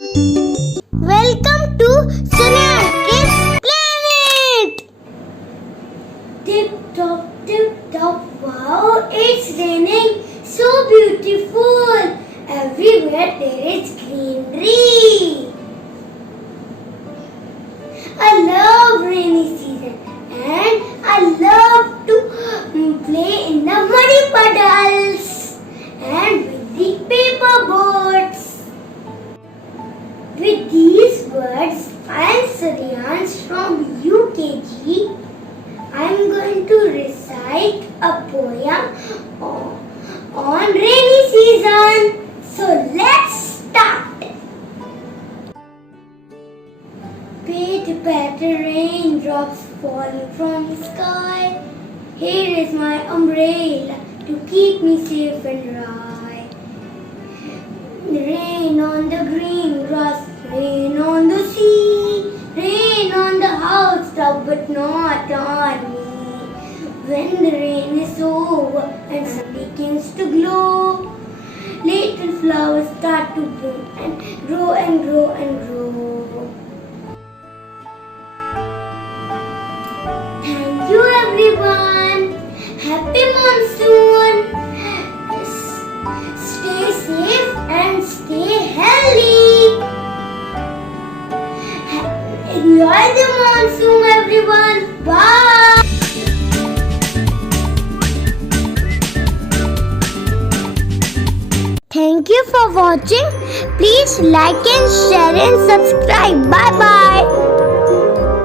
Welcome to Sunya's Planet! Tip top, wow, it's raining so beautiful. Everywhere there is greenery. I love rainy season and I love to play in the muddy puddles and with the paper boats. With these words, I am Suryansh from UKG. I am going to recite a poem on rainy season. So let's start. Pitter patter raindrops falling from the sky. Here is my umbrella to keep me safe and dry. Rain on the green grass, rain on the sea, rain on the housetop, but not on me. When the rain is over and sun begins to glow, little flowers start to bloom and grow and grow and grow. Thank you everyone. Happy monsoon. Stay safe and stay healthy. Enjoy the monsoon everyone. Bye. Thank you for watching. Please like and share and subscribe. Bye bye.